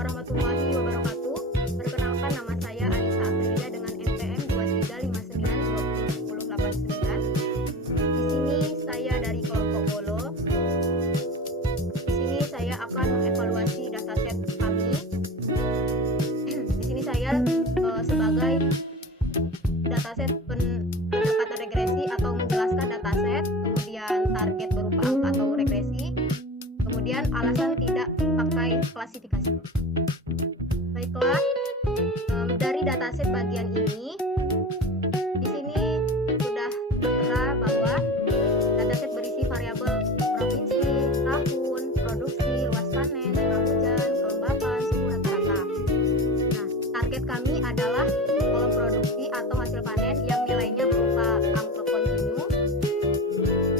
warahmatullahi wabarakatuh. Perkenalkan, nama saya Anissa Aprilia dengan NPM 2359201089. Di sini saya dari kelompok Bolo. Di sini saya akan mengevaluasi dataset kami. Di sini saya sebagai dataset pendekatan regresi atau menjelaskan dataset, kemudian target berupa angka atau regresi, kemudian alasan tidak pakai klasifikasi. Baiklah, dari dataset bagian ini, di sini sudah tertera bahwa dataset berisi variabel provinsi, tahun, produksi, luas panen, curah hujan, kelembapan, suhu rata-rata. Nah, target kami adalah kolom produksi atau hasil panen yang nilainya berupa angka kontinu,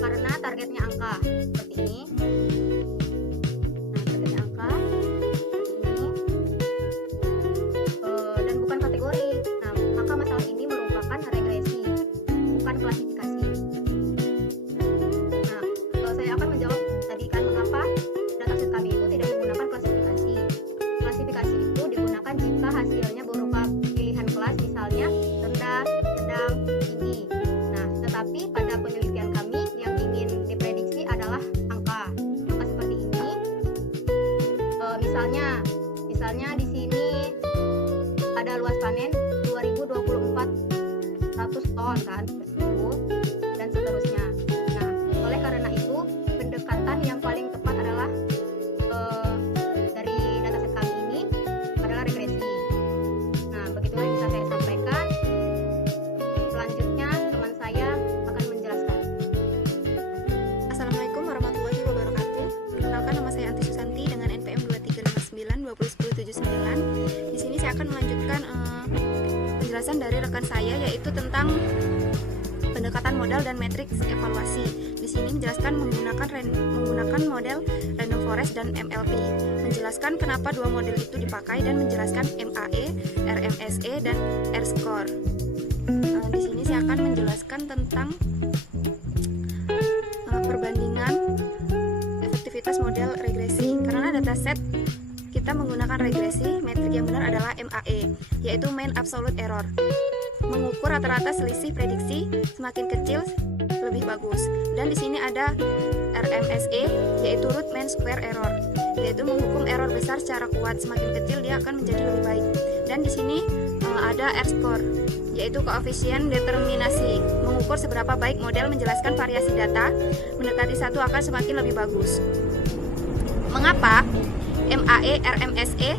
karena targetnya angka seperti ini. Klasifikasi. Nah, saya akan menjawab tadi kan mengapa dataset kami itu tidak menggunakan klasifikasi. Klasifikasi itu digunakan jika hasilnya berupa pilihan kelas, misalnya rendah, sedang, tinggi. Nah, tetapi pada penelitian kami yang ingin diprediksi adalah angka seperti ini. Misalnya di sini ada luas panen 2024 100 ton kan, dan seterusnya. Nah, oleh karena itu pendekatan yang paling tepat adalah dari dataset kami ini adalah regresi. Nah, begitulah yang bisa saya sampaikan. Selanjutnya teman saya akan menjelaskan. Assalamualaikum warahmatullahi wabarakatuh. Perkenalkan, nama saya Anti Susanti dengan NPM 2359201079. Di sini saya akan melanjutkan penjelasan dari rekan saya, yaitu tentang pendekatan modal dan matriks evaluasi. Di sini menjelaskan menggunakan model Random Forest dan MLP. Menjelaskan kenapa dua model itu dipakai dan menjelaskan MAE, RMSE, dan R-score. Di sini saya akan menjelaskan tentang perbandingan efektivitas model regresi. Karena dataset kita menggunakan regresi, metrik yang benar adalah MAE, yaitu Mean Absolute Error. Mengukur rata-rata selisih prediksi, semakin kecil lebih bagus. Dan di sini ada RMSE, yaitu Root Mean Square Error, yaitu menghukum error besar secara kuat, semakin kecil dia akan menjadi lebih baik. Dan di sini ada R-score, yaitu koefisien determinasi, mengukur seberapa baik model menjelaskan variasi data, mendekati 1 akan semakin lebih bagus. Mengapa MAE, RMSE,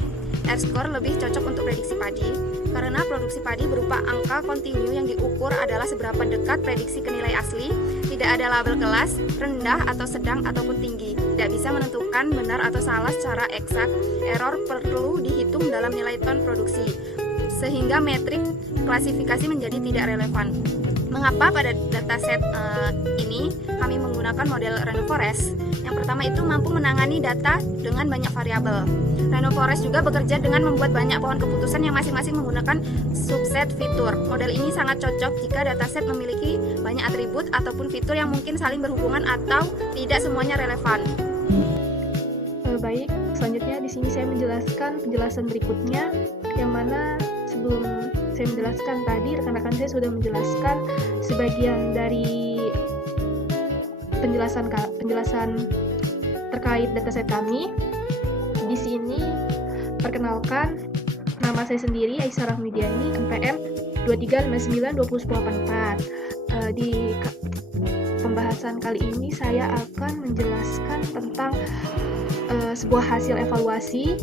R-score lebih cocok untuk prediksi padi? Karena produksi padi berupa angka kontinu yang diukur adalah seberapa dekat prediksi ke nilai asli, tidak ada label kelas, rendah atau sedang ataupun tinggi, tidak bisa menentukan benar atau salah secara eksak, error perlu dihitung dalam nilai ton produksi, sehingga metrik klasifikasi menjadi tidak relevan. Mengapa pada dataset ini kami menggunakan model Random Forest? Yang pertama itu mampu menangani data dengan banyak variabel. Random Forest juga bekerja dengan membuat banyak pohon keputusan yang masing-masing menggunakan subset fitur. Model ini sangat cocok jika dataset memiliki banyak atribut ataupun fitur yang mungkin saling berhubungan atau tidak semuanya relevan. Baik, selanjutnya di sini saya menjelaskan penjelasan berikutnya, yang mana sebelum saya menjelaskan tadi rekan-rekan saya sudah menjelaskan sebagian dari penjelasan terkait dataset kami. Di sini perkenalkan, nama saya sendiri Aisyah Rahmidiani, NPM 2359201084. Di pembahasan kali ini saya akan menjelaskan tentang sebuah hasil evaluasi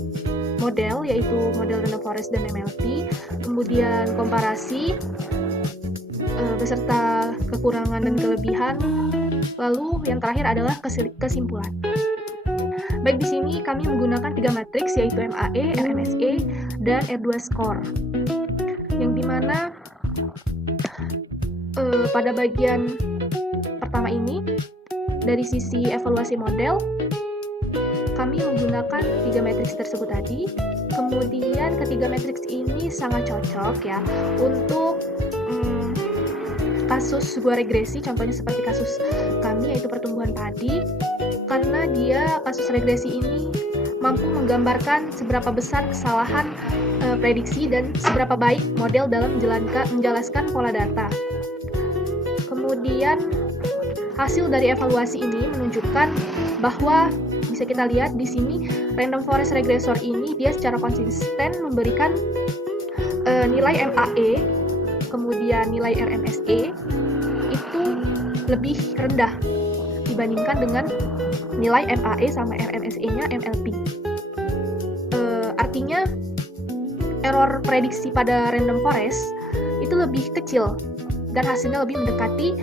model, yaitu model Random Forest dan MLP, kemudian komparasi beserta kekurangan dan kelebihan, lalu yang terakhir adalah kesimpulan. Baik, di sini kami menggunakan 3 matriks, yaitu MAE, RMSE, dan R2-score, yang dimana pada bagian pertama ini dari sisi evaluasi model kami menggunakan 3 matriks tersebut tadi. Kemudian ketiga matriks ini sangat cocok ya untuk kasus sebuah regresi, contohnya seperti kasus kami yaitu pertumbuhan padi, karena dia kasus regresi ini mampu menggambarkan seberapa besar kesalahan prediksi dan seberapa baik model dalam menjelaskan pola data. Kemudian hasil dari evaluasi ini menunjukkan bahwa bisa kita lihat di sini random forest regressor ini dia secara konsisten memberikan nilai MAE, kemudian nilai RMSE itu lebih rendah dibandingkan dengan nilai MAE sama RMSE-nya MLP. Artinya error prediksi pada random forest itu lebih kecil dan hasilnya lebih mendekati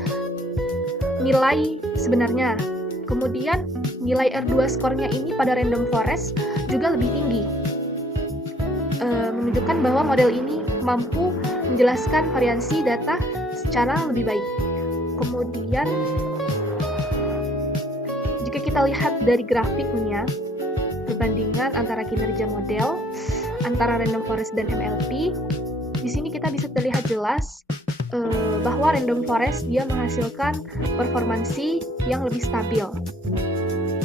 nilai sebenarnya. Kemudian nilai R2 skornya ini pada random forest juga lebih tinggi, menunjukkan bahwa model ini mampu menjelaskan variansi data secara lebih baik. Kemudian jika kita lihat dari grafiknya, perbandingan antara kinerja model antara random forest dan MLP, di sini kita bisa terlihat jelas bahwa random forest dia menghasilkan performansi yang lebih stabil,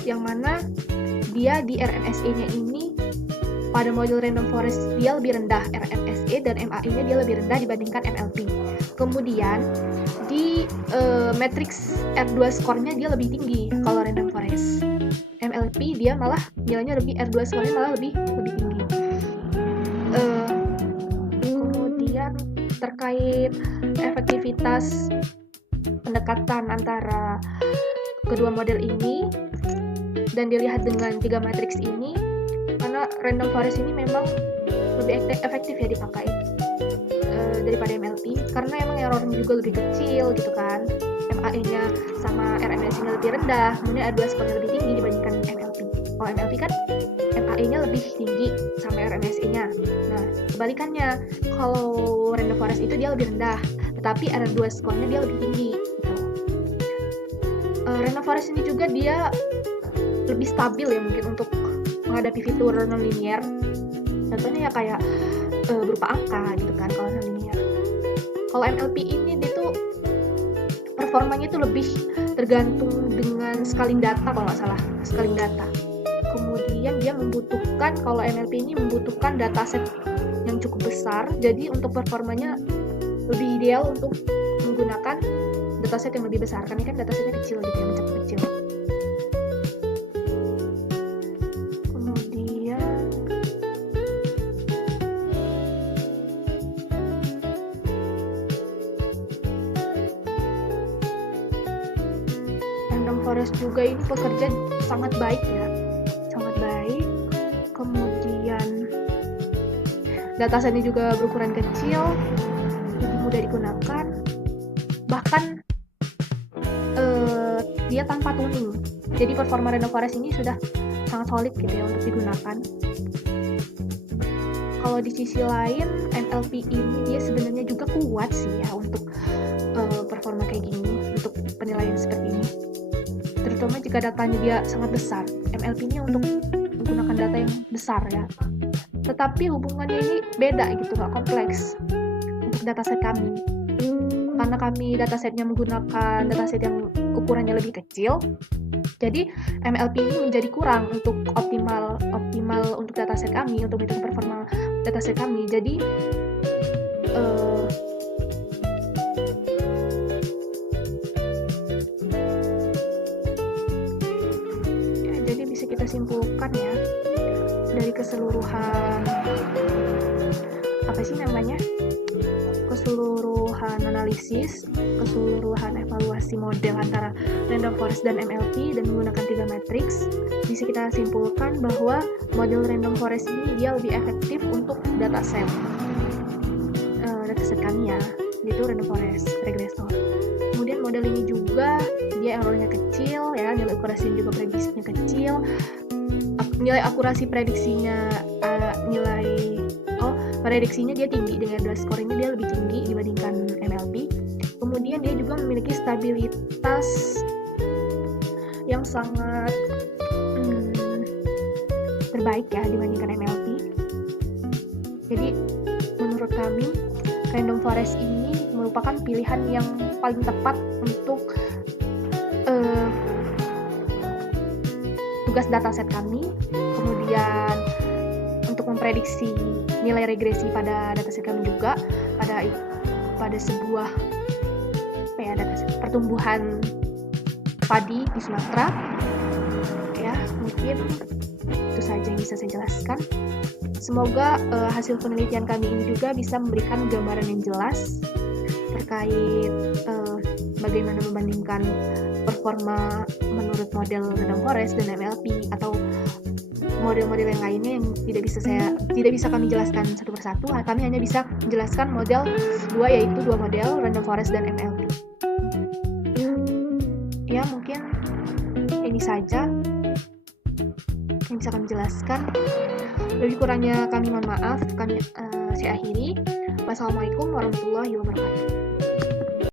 yang mana dia di RMSE-nya ini pada model random forest dia lebih rendah RMSE dan MAE-nya dia lebih rendah dibandingkan MLP. Kemudian di matriks R2 skornya dia lebih tinggi kalau random forest. MLP dia malah nilainya lebih R2 skornya malah lebih tinggi. Kemudian terkait efektivitas pendekatan antara kedua model ini dan dilihat dengan 3 matriks ini, karena random forest ini memang lebih efektif ya dipakai daripada MLP, karena emang errornya juga lebih kecil gitu kan, MAE-nya sama RMSE-nya lebih rendah, kemudian R2 skornya lebih tinggi dibandingkan MLP. Kalau MLP kan MAE-nya lebih tinggi sama RMSE-nya. Nah, kebalikannya, kalau random forest itu dia lebih rendah, tetapi R2 skornya dia lebih tinggi gitu. Random forest ini juga dia lebih stabil ya mungkin untuk menghadapi fitur non-linear. Contohnya ya kayak berupa angka gitu kan kalau non-linear. Kalau MLP ini dia tuh performanya itu lebih tergantung dengan scaling data kalau nggak salah, scaling data. Kemudian dia membutuhkan, kalau MLP ini membutuhkan dataset yang cukup besar, jadi untuk performanya lebih ideal untuk menggunakan dataset yang lebih besar, karena kan datasetnya kecil gitu ya, mencakup kecil. Kemudian random forest juga ini bekerja sangat baik ya, sangat baik. Kemudian datasetnya juga berukuran kecil, lebih mudah digunakan, bahkan dia tanpa tuning. Jadi performa random forest ini sudah sangat solid gitu ya untuk digunakan. Kalau di sisi lain MLP ini dia sebenarnya juga kuat sih ya untuk performa kayak gini, untuk penilaian seperti ini, terutama jika datanya dia sangat besar. MLP-nya untuk menggunakan data yang besar ya, tetapi hubungannya ini beda gitu, nggak kompleks untuk dataset kami, karena kami datasetnya menggunakan dataset yang ukurannya lebih kecil, jadi MLP ini menjadi kurang untuk optimal untuk dataset kami, untuk menghitung performa dataset kami. Jadi jadi bisa kita simpulkan ya dari keseluruhan keseluruhan analisis, keseluruhan evaluasi model antara random forest dan MLP dan menggunakan 3 matriks, bisa kita simpulkan bahwa model random forest ini dia lebih efektif untuk dataset kami ya, yaitu random forest regressor. Kemudian model ini juga dia errornya kecil ya, nilai akurasi juga prediksinya kecil, nilai akurasi prediksinya prediksinya dia tinggi, dengan R2 scoringnya dia lebih tinggi dibandingkan MLP. Kemudian dia juga memiliki stabilitas yang sangat terbaik ya dibandingkan MLP. Jadi menurut kami random forest ini merupakan pilihan yang paling tepat untuk tugas dataset kami. Kemudian kemudian untuk memprediksi nilai regresi pada dataset kami juga pada sebuah pertumbuhan padi di Sumatera. Ya, mungkin itu saja yang bisa saya jelaskan. Semoga hasil penelitian kami ini juga bisa memberikan gambaran yang jelas terkait bagaimana membandingkan performa menurut model Random Forest dan MLP atau model-model yang lainnya yang tidak bisa kami jelaskan satu persatu. Kami hanya bisa menjelaskan model yaitu dua model Random Forest dan MLP. Ya, mungkin ini saja yang bisa kami jelaskan. Lebih kurangnya kami mohon maaf. Saya akhiri. Wassalamualaikum warahmatullahi wabarakatuh.